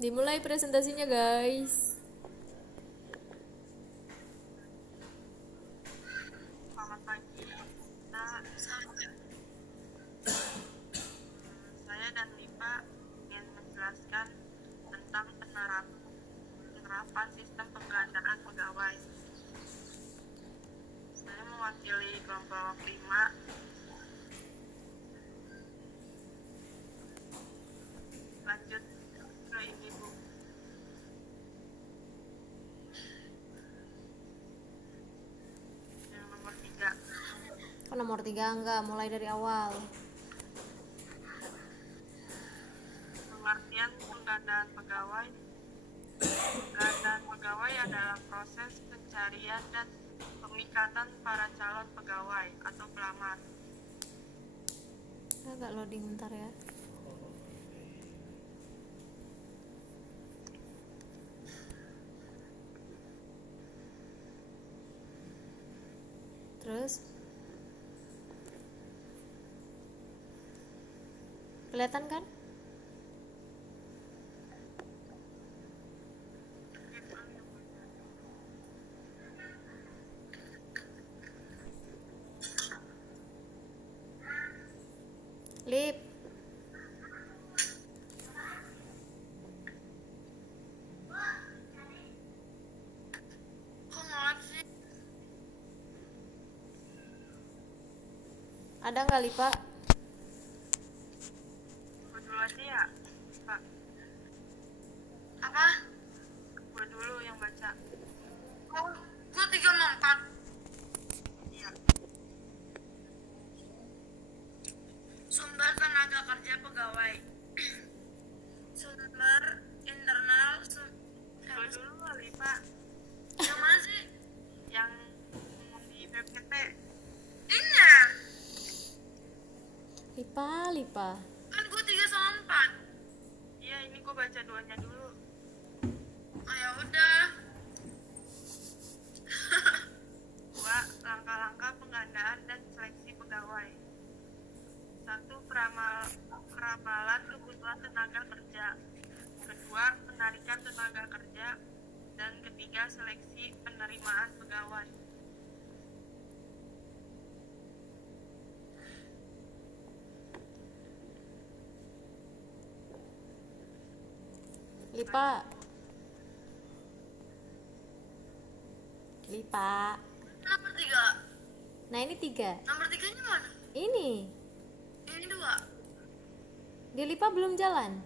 Dimulai presentasinya, guys. Selamat pagi. Saya dan Lipa ingin menjelaskan tentang penerapan sistem penggandaan pegawai. Saya mewakili kelompok 5. Lanjut ke ini, Bu. Yang nomor 3. Kok nomor 3 enggak? Mulai dari awal. Pengertian penggandaan pegawai. Penggandaan pegawai adalah proses pencarian dan pengikatan para calon pegawai atau pelamar. Agak loading bentar ya. Terus kelihatan kan? Lip. Kok ngelap sih? Ada nggak, Lipa? Gue dulu aja ya, Pak. Apa? Gue dulu yang baca. Oh, gua 3/4. Iya. Sumber tenaga kerja pegawai. Sumber internal. Gue dulu kali, Pak. Yang mana sih? Yang di PPT. Ini ya? Lipa. Kan gua 3/4. Iya, ini gue baca duanya dulu. Oh ya udah. 2. Langkah-langkah penggandaan dan seleksi pegawai. 1. Peramalan kebutuhan tenaga kerja. 2. Penarikan tenaga kerja. Dan 3. Seleksi penerimaan pegawai. Lipa. Nomor 3. Nah, ini 3. Nomor 3-nya mana? Ini. Ini 2. Di Lipa belum jalan.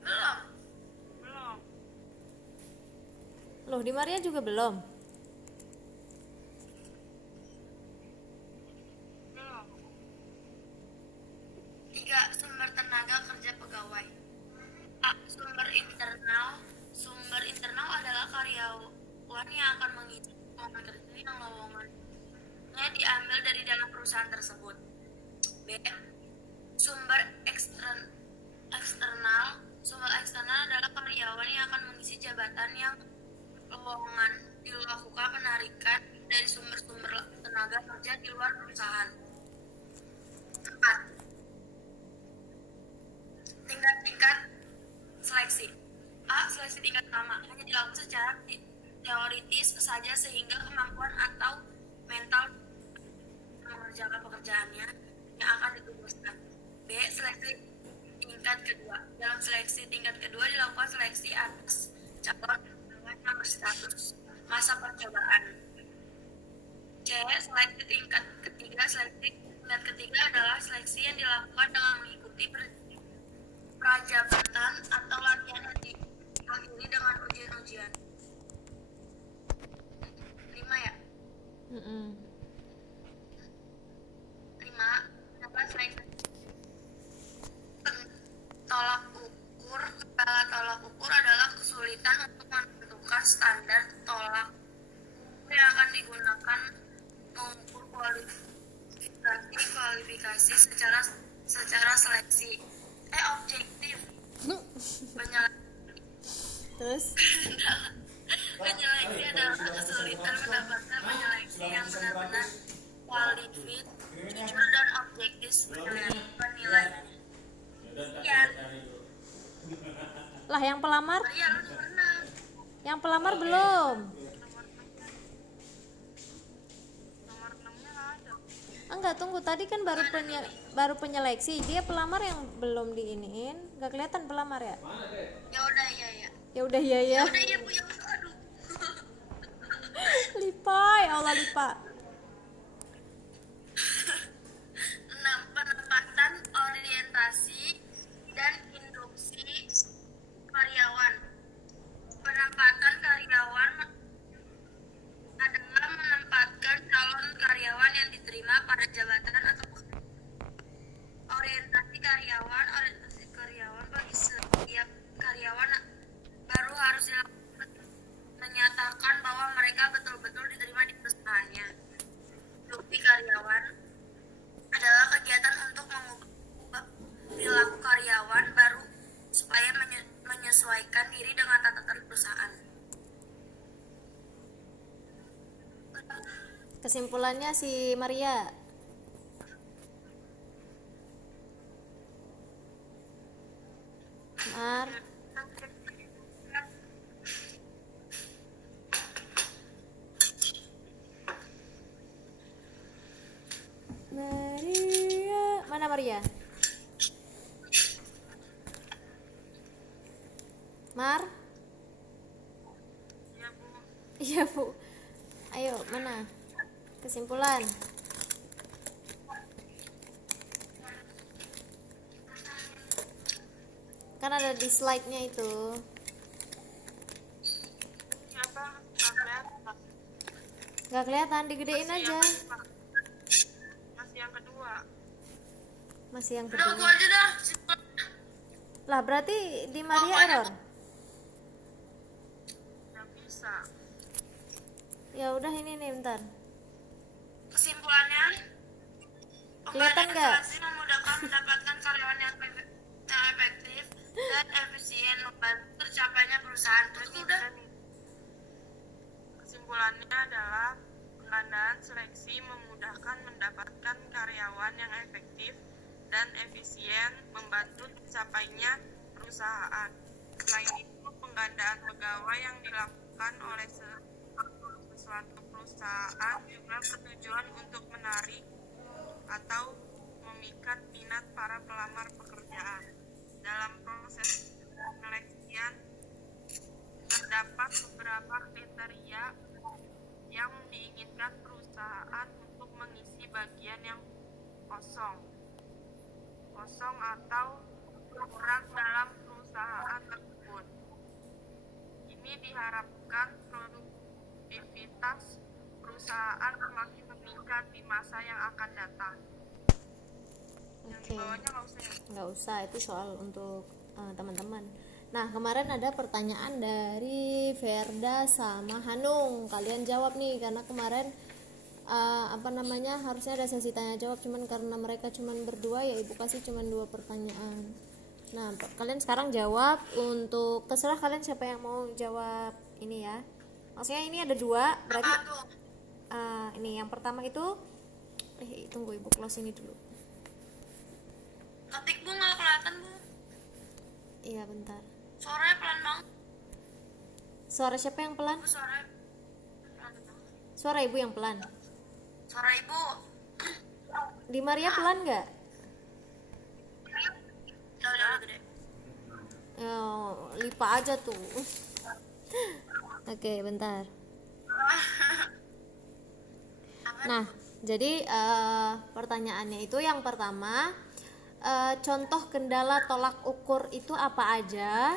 Belum. Belum. Loh, di Maria juga belum. Belum. 3. Sumber tenaga kerja pegawai. A. Sumber internal. Sumber internal adalah karyawan yang akan mengisi lowongan kerja yang lowongannya diambil dari dalam perusahaan tersebut. B. Sumber eksternal. Sumber eksternal adalah karyawan yang akan mengisi jabatan yang lowongan dilakukan penarikan dari sumber-sumber tenaga kerja di luar perusahaan. 4. Tingkat-tingkat seleksi. A. Seleksi tingkat pertama hanya dilakukan secara teoritis saja sehingga kemampuan atau mental mengerjakan pekerjaannya yang akan ditugaskan. B. Seleksi tingkat kedua. Dalam seleksi tingkat kedua dilakukan seleksi atas calon yang berstatus masa percobaan. C. Seleksi tingkat ketiga. Seleksi tingkat ketiga adalah seleksi yang dilakukan dengan mengikuti prajabatan atau latihan yang diakhiri dengan ujian-ujian. 5 ya? 5. Dapat seleksi tolak ukur. Kepala tolak ukur adalah kesulitan untuk menentukan standar tolak ukur yang akan digunakan mengukur kualifikasi secara seleksi. Objektif. Terus Penyeleksi adalah kesulitan mendapatkan penyeleksi yang benar-benar qualified, jujur dan objektif penilaiannya. Ya. Lah yang pelamar? Iya, lu nomor 6. Yang pelamar belum. Nomor 6-nya nggak ada. Enggak, tunggu, tadi kan baru penyeleksi. Dia pelamar yang belum diiniin. Enggak kelihatan pelamar ya? Ya udah, iya. Ya udah ya ya. Ya udah, iya Bu, ya udah. Aduh. Lipa, ya Allah Lipa. 6. Penempatan orientasi dan induksi karyawan. Penempatan karyawan adalah menempatkan calon karyawan yang diterima pada jabatan atau orientasi karyawan bagi setiap karyawan baru harus dilakukan menyatakan bahwa mereka betul-betul diterima di perusahaannya. Induksi karyawan adalah kegiatan untuk mengubah perilaku karyawan baru supaya menyesuaikan diri dengan tatanan perusahaan. Kesimpulannya si Maria. Mar. Maria, mana Maria? Mar? Iya Bu. Iya Bu. Ayo, mana? Kesimpulan. Kan ada di slide-nya itu. Siapa? Nggak kelihatan. Nggak kelihatan, digedein Masih aja. yang kedua. Masih yang kedua. Masih yang Udah, gua kedua. aja dah. Lah berarti di Maria error. Nggak bisa. Ya udah ini nih bentar. Kesimpulannya, Kelihatan nggak? organisasi memudahkan mendapatkan karyawan yang efektif dan efisien, membantu tercapainya perusahaan. Terus udah. Kesimpulannya adalah penggandaan seleksi memudahkan mendapatkan karyawan yang efektif dan efisien, membantu tercapainya perusahaan. Selain itu, penggandaan pegawai yang dilakukan oleh suatu perusahaan juga bertujuan untuk menarik atau memikat minat para pelamar pekerjaan. Dalam proses seleksian terdapat beberapa kriteria yang diinginkan perusahaan untuk mengisi bagian yang kosong atau kurang dalam perusahaan tersebut. Ini diharapkan produktivitas perusahaan semakin meningkat di masa yang akan datang. Yang Oke. di bawahnya nggak usah ya? Nggak usah, itu soal untuk teman-teman. Nah, kemarin ada pertanyaan dari Verda sama Hanung. Kalian jawab nih, karena kemarin harusnya ada sesi tanya jawab, cuman karena mereka cuman berdua ya ibu kasih cuman 2 pertanyaan. Nah, kalian sekarang jawab, untuk terserah kalian siapa yang mau jawab ini ya. Maksudnya ini ada 2, berarti Apa tuh? ini yang pertama itu tunggu ibu close ini dulu. Ketik Bu, nggak kelihatan Bu. Iya bentar. Suaranya pelan banget. Suara siapa yang pelan? Bu, suaranya pelan banget. Suara ibu yang pelan. Suara Ibu. Di Maria pelan nggak? Udah gede. Ya, Lipa aja tuh. Oke, bentar. Nah, jadi pertanyaannya itu yang pertama, contoh kendala tolak ukur itu apa aja?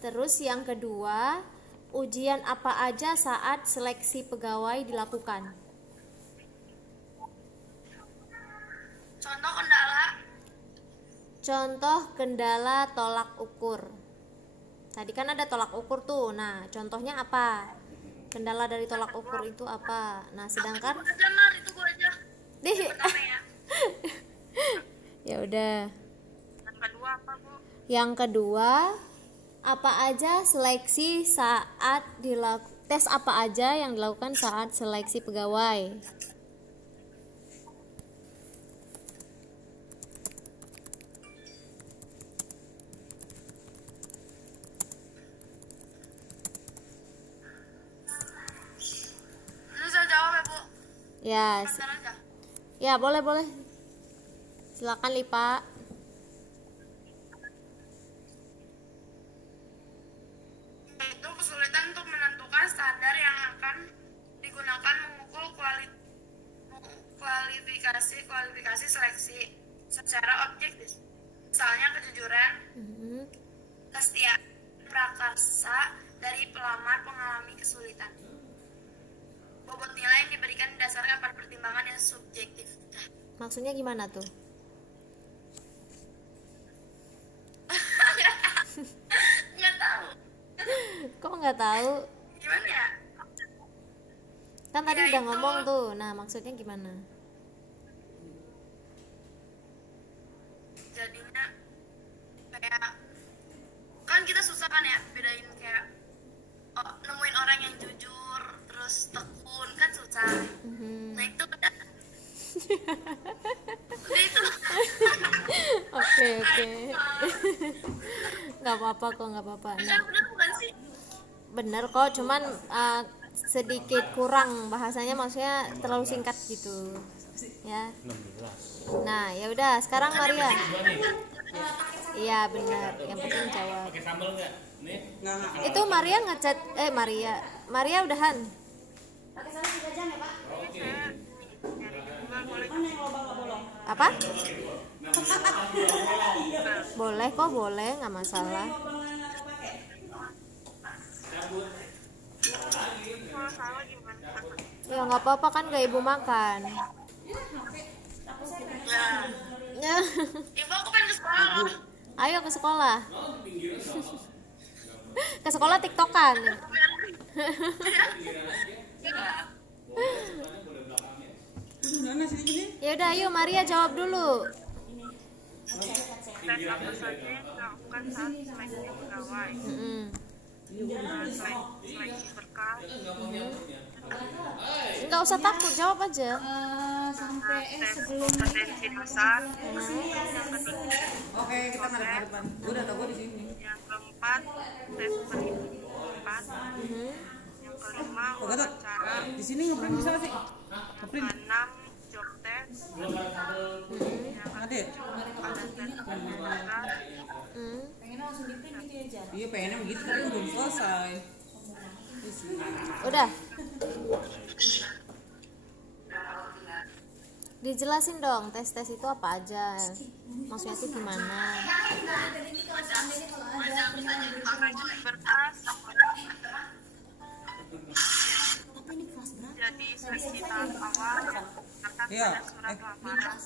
Terus yang kedua, ujian apa aja saat seleksi pegawai dilakukan? Contoh kendala tolak ukur. Tadi kan ada tolak ukur tuh. Nah, contohnya apa? Kendala dari tolak ukur itu apa? Nah, sedangkan Gua aja Mar, itu gua aja. deh. Pertama ya. Ya udah. Yang kedua apa Bu? Yang kedua, apa aja seleksi saat tes apa aja yang dilakukan saat seleksi pegawai? Ya, Bentar aja. ya boleh. Silakan Lipa. Yaitu kesulitan untuk menentukan standar yang akan digunakan mengukur kualifikasi seleksi secara objektif. Misalnya kejujuran, Mhm. kesetiaan, prakarsa dari pelamar mengalami kesulitan. Bobot nilai yang diberikan didasarkan pada pertimbangan yang subjektif. Maksudnya gimana tuh? Nggak tahu. Kok nggak tahu? Gimana ya? Kan tadi Ya, udah itu. ngomong tuh. Nah, maksudnya gimana? Jadinya kayak kan kita susah kan ya bedain kayak nemuin orang yang jujur terus tekun kan susah. Mhm. Nah itu udah itu Oke. Nggak apa-apa kok, nggak apa-apa. Nah, benar bukan sih? bener kok, cuman sedikit kurang bahasanya, maksudnya terlalu singkat gitu ya. Nah ya udah, sekarang Maria. Iya benar, yang penting jawab. Pakai sambal nggak? Nih. Itu Maria ngechat, Maria udahan. Apa? Boleh kok, boleh, nggak masalah. Kalau salah gimana? Ya nggak apa-apa kan, gak ibu makan. Ya ibu aku pengen ke sekolah loh. Ayo ke sekolah. Ke sekolah tiktokan. Ya udah, ayo Maria jawab dulu. Tes apa saja yang dilakukan saat seleksi pegawai? Mm-mm. Seleksi berkas, Nggak usah takut, jawab aja. tes kompetensi dasar, Oke, kita ngadep ke depan. Gue udah tau gue di sini. yang keempat tes perhitungan, Mhm. yang kelima Oh, Gatot. wawancara, Di sini ngeprint bisa nggak sih? Ngeprint. keenam job test, yang Ada ya? ada tes keluarga, Mm. Iya pengennya begitu tapi belum selesai. Udah. Dijelasin dong, tes itu apa aja, maksudnya tuh gimana. seleksi berkas, jadi seleksi tahap awal yang akan Iya, pada surat lamaran.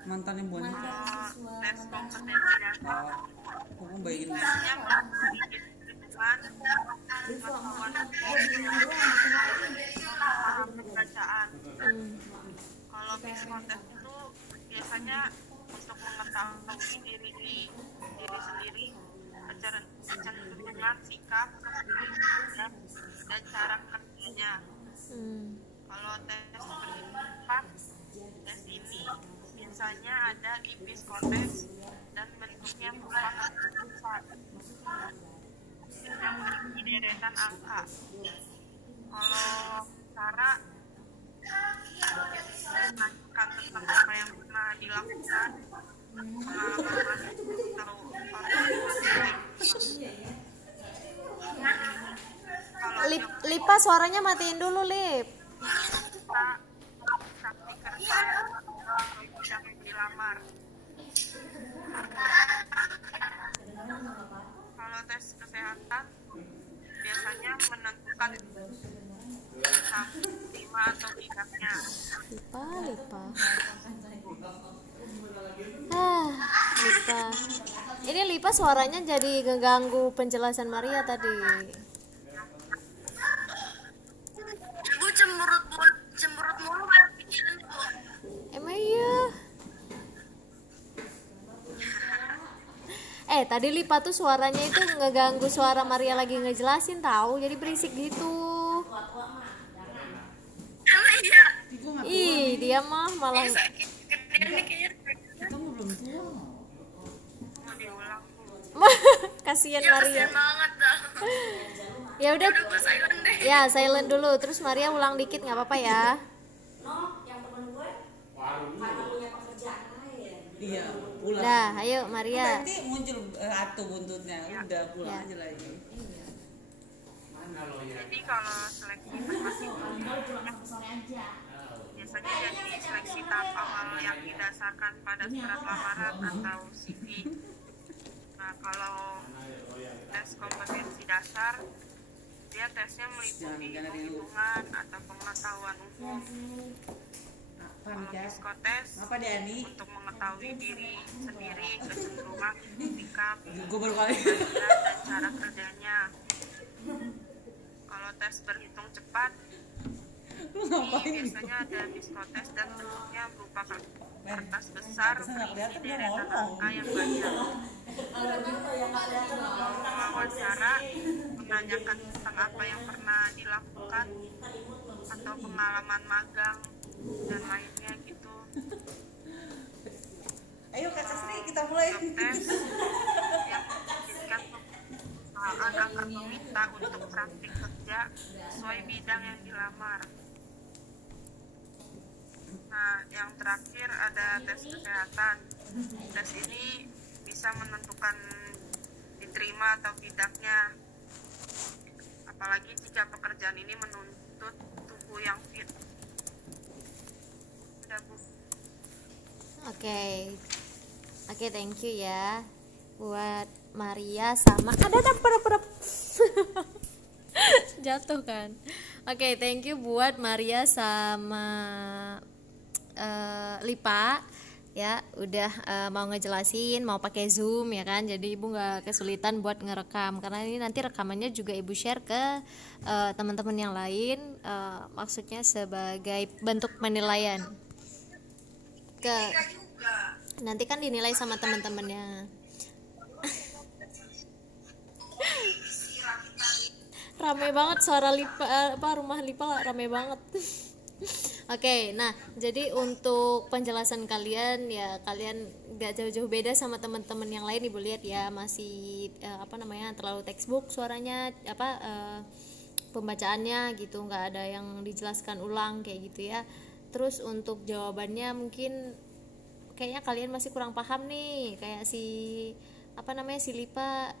Mantannya Bonnie. Kalau tes kompetensi dasar, Aku bayangin. tesnya perhitungan, pengetahuan paham pembacaan. Kalau psikotes itu biasanya untuk mengetahui diri sendiri, kecenderungan, sikap, kepribadian, dan cara kerjanya. Kalau tes berempat, tes ini biasanya ada di psikotes dan bentuknya berupa tulisan yang berisi deretan angka. Kalau cara menanyakan tentang apa yang pernah dilakukan, pengalaman atau organisasi. Kalau Lipa suaranya matiin dulu, Lip. kita saksi kerja atau bidang yang dilamar. Kalau tes kesehatan biasanya menentukan terima atau tidaknya. Lipa. Lipa. Ini Lipa suaranya jadi ngeganggu penjelasan Maria tadi. Ibu cemberut mulu banyak pikiran ibu. Emang iya. Tadi Lipa tuh suaranya itu ngeganggu suara Maria lagi ngejelasin tahu, jadi berisik gitu. Emang iya. Ih, dia mah malah Sakit gedean nih kayaknya. Kita mah belum tua. Mau diulang dulu. kasihan Ya Maria. kasihan banget dah. Ya udah, Udah gue silent deh. Ya, silent dulu. Terus Maria ulang dikit nggak apa-apa ya. Iya, pulang. Dah, ayo Maria. Nanti muncul atu buntutnya, udah pulang Ya. aja lagi. Jadi kalau seleksi prestasi biasanya jadi seleksi tahap awal yang didasarkan pada surat lamaran atau CV. Nah, kalau tes kompetensi dasar, dia tesnya meliputi penghitungan atau pengetahuan umum. Apa Kalau nih, psikotes apa Dani? untuk mengetahui diri sendiri, kecenderungan, sikap, Gue baru kali. pikiran, dan cara kerjanya. Kalau tes berhitung cepat, Lu ini ngapain? biasanya ada psikotes dan bentuknya berupa kertas besar berisi deretan angka yang banyak. Wawancara menanyakan tentang apa yang pernah dilakukan atau pengalaman magang dan lainnya gitu. Ayo Kak Sri, kita mulai. Tes yang memungkinkan perusahaan akan meminta untuk praktik kerja sesuai bidang yang dilamar. Nah, yang terakhir ada tes kesehatan. Tes ini bisa menentukan diterima atau tidaknya, apalagi jika pekerjaan ini menuntut tubuh yang fit. Udah, Bu. Oke, thank you ya buat Maria sama ada perap jatuh kan. Oke, thank you buat Maria sama Lipa ya, udah mau ngejelasin, mau pakai Zoom ya kan, jadi ibu nggak kesulitan buat ngerekam karena ini nanti rekamannya juga ibu share ke teman-teman yang lain, maksudnya sebagai bentuk penilaian ke nanti kan dinilai sama teman-temannya. Rame banget suara Lipa, rumah Lipa rame banget. Oke, nah jadi untuk penjelasan kalian ya, kalian gak jauh-jauh beda sama teman-teman yang lain. Ibu lihat ya, masih terlalu textbook suaranya, pembacaannya gitu, nggak ada yang dijelaskan ulang kayak gitu ya. Terus untuk jawabannya mungkin kayaknya kalian masih kurang paham nih, kayak si Lipa,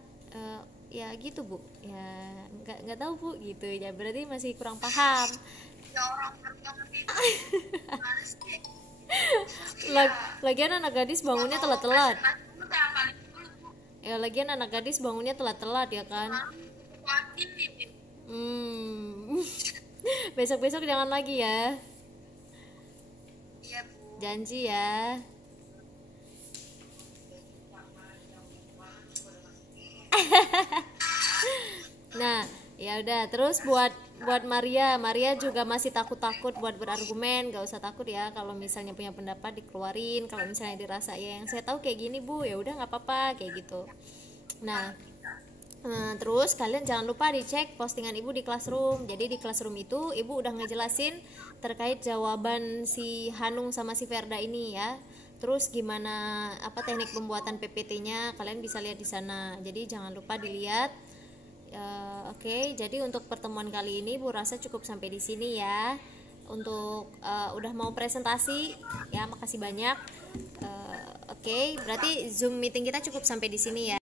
ya gitu Bu, ya nggak tahu Bu gitu ya, berarti masih kurang paham. Ya orang berbangun itu Lagian anak gadis bangunnya telat-telat ya, lagian anak gadis bangunnya telat-telat ya kan. Besok-besok jangan lagi ya, Iya Bu. janji ya. Nah, ya udah, terus buat Maria juga masih takut buat berargumen. Gak usah takut ya, kalau misalnya punya pendapat dikeluarin, kalau misalnya dirasa ya yang saya tahu kayak gini Bu, ya udah nggak apa-apa kayak gitu. Nah, terus kalian jangan lupa dicek postingan ibu di Classroom. Jadi di Classroom itu ibu udah ngejelasin terkait jawaban si Hanung sama si Verda ini ya. Terus gimana teknik pembuatan PPT-nya, kalian bisa lihat di sana. Jadi jangan lupa dilihat. Oke, jadi untuk pertemuan kali ini Bu rasa cukup sampai di sini ya. Untuk udah mau presentasi ya, makasih banyak. Oke, berarti Zoom meeting kita cukup sampai di sini ya.